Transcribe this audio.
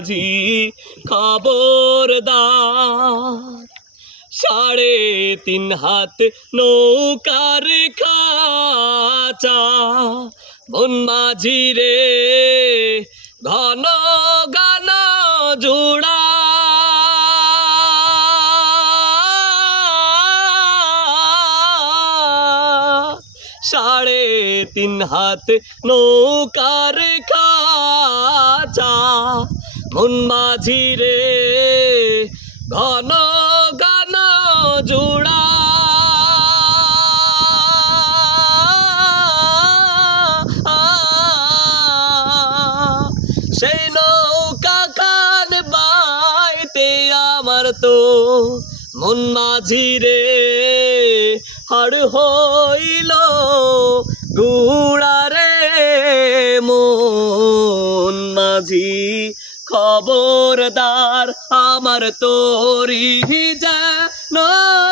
মাঝি খবরদার 3.5 হাত নৌকার খাঁচা মন মাঝি রে ঘন গান জোড়া 3.5 হাত নৌকার খাঁচা মন মাঝি রে ঘন গান জোড়া সেই নৌকা কান বাইতে আমার তো মন মাঝি রে হাড় হইল গুড়া রে মন মাঝি খবরদার আমার তোরি যেন